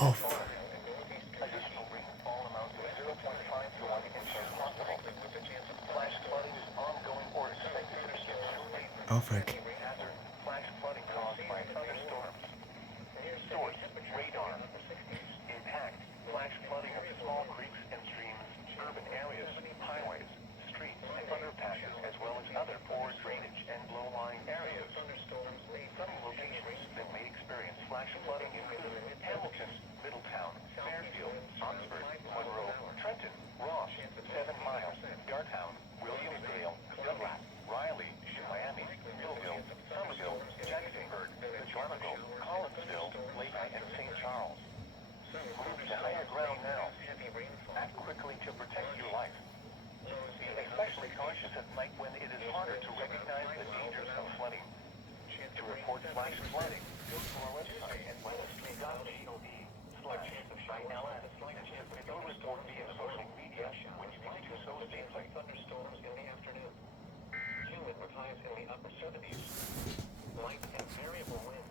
off. Additional rainfall amounts of 0.5 to 1 inches possible. Flash flooding is ongoing or expected to begin soon. Oh, frick. Hazard. Flash flooding caused by thunderstorms. Source. Radar. Impact. Flash flooding of small creeks and streams, urban areas, highways, streets, underpasses, as well as other poor drainage and low-lying areas. Some locations that may experience flash flooding include Hamilton, Middletown, Fairfield, Oxford, Monroe, Trenton, Ross, 7 Mile, Dartown, Williamsdale, Dunlap, Riley, Miami, Millville, Somerville, Jacksonburg, Charlottesville, Collinsville, Lake and St. Charles. Move to higher ground now. Act quickly to protect your life. Be especially cautious at night when it is harder to recognize the dangers of flooding. To report flash flooding, go to our website at website.gov/ILS. Don't report via social media when you can do so safely. Thunderstorms in the afternoon. Humid with highs in the upper 70s. Light and variable winds.